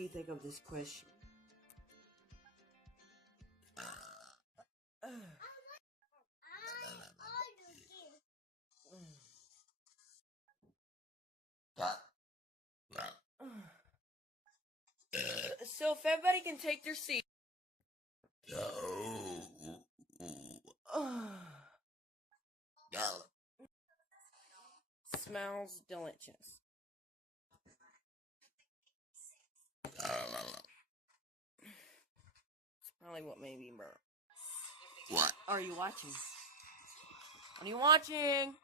do you think of this question? So if everybody can take their seat. Smells delicious. It's probably what made me burp. What? Are you watching? Are you watching?